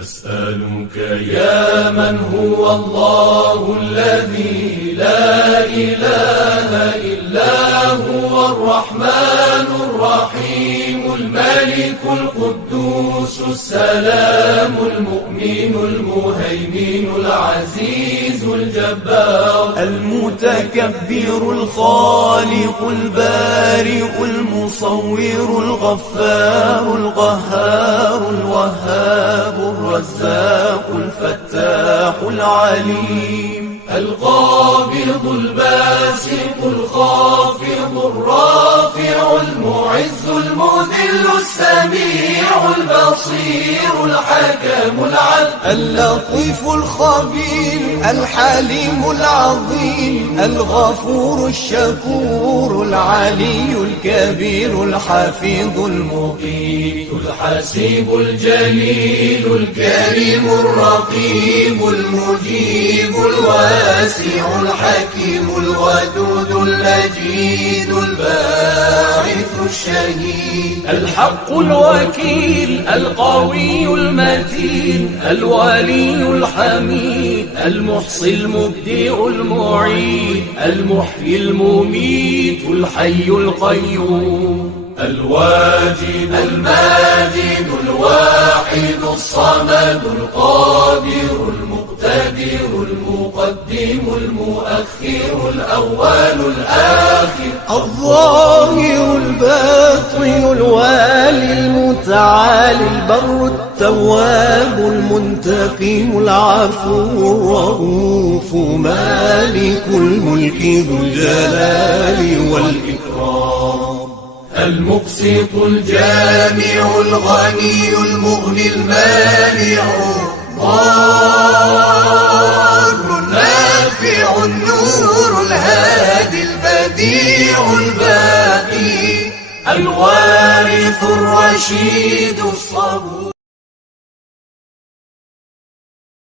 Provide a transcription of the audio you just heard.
نسألك يا من هو الله الذي لا إله إلا هو الرحمن الرحيم الملك القدوس السلام المؤمن المهيمن العزيز الجبار المتكبر الخالق البارئ المصور الغفار القهار الوهاب الرزاق الفتاح العليم القابض الباسط الخافض الرافع المعز المذل السميع البصير الحكم العدل اللطيف الخبير الحليم العظيم الغفور الشكور العلي الكبير الحفيظ المقيت الحسيب الجليل الكريم الرقيب المجيب الواسع الحكيم الودود المجيد الباعث الشهيد الحق الوكيل القوي المتين الولي الحميد المحصي المبدع المعيد المحيي المميت الحي القيوم الواجد الماجد الواحد الصمد القادر المقتدر المقدم المؤخر الأول الآخر الظاهر الباطن الوالي المتعالي البر التواب المنتقم العفو الرؤوف مالك الملك ذو الجلال والإكرام المقسط الجامع الغني المغني المانع ضار النافع النور الهادي البديع الباقي الوارث الرشيد الصبور